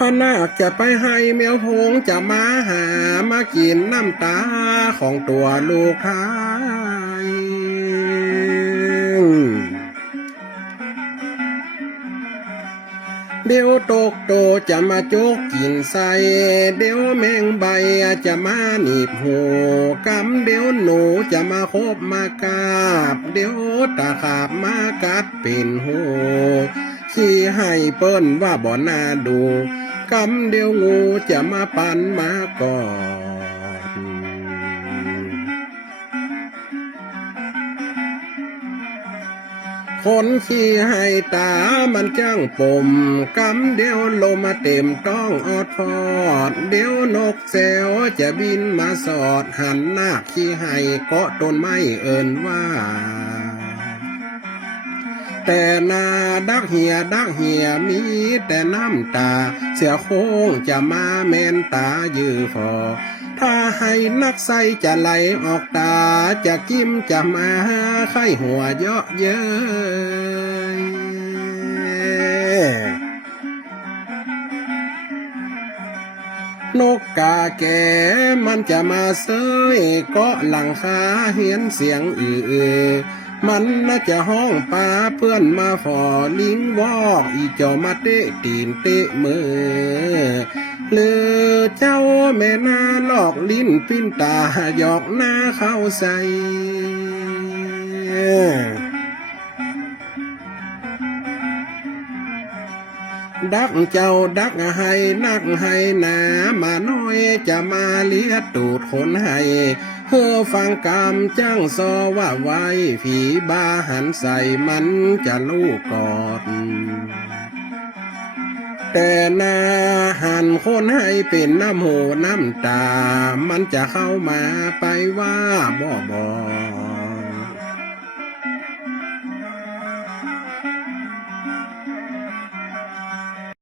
พระนาคจะไปให้แมวพงจะมาหามากินน้ำตาของตัวลูกชายเดี๋ยวตกโตจะมาโจกกินใส่เดี๋ยวแมงใบจะมาหนีบหูกำเดี๋ยวหนูจะมาคบมากาบเดี๋ยวตาขาบมากัดเป็นหูขี้ให้เปิ้นว่าบ่น่าดูกำเดี๋ยวงูจะมาปันมาก่อนคนขี้ให้ตามันจ้างปมกำเดี๋ยวลมมาเต็มต้องอดพอดเดี๋ยวนกแซวจะบินมาสอดหันหน้าขี้ให้เกาะต้นไม้เอินว่าแต่นาดักเหียมีแต่น้ำตาเสียโค้งจะมาแม่นตายือฟอถ้าให้นักใสจะไหลออกตาจะกิ้มจะมาไข้หัวเยาะเย้ยนกกาแก่มันจะมาเซยเกาะหลังคาเหียนเสียงมันน่าจะห้องปลาเพื่อนมาฟอลิงวอกอีจอมาเตะตีนเตะมือหรือเจ้าแม่นาลอกลิ้นปิ้นตาหยอกหน้าเข้าใส่ดักเจ้าดักให้นักให้หนามาน้อยจะมาเลียตูดคนให้เพื่อฟังกรรมจ้างซอว่าไว้ผีบาหันใส่มันจะลูกกอดแต่นาหันคนให้เป็นน้ำหูน้ำตามันจะเข้ามาไปว่าบ่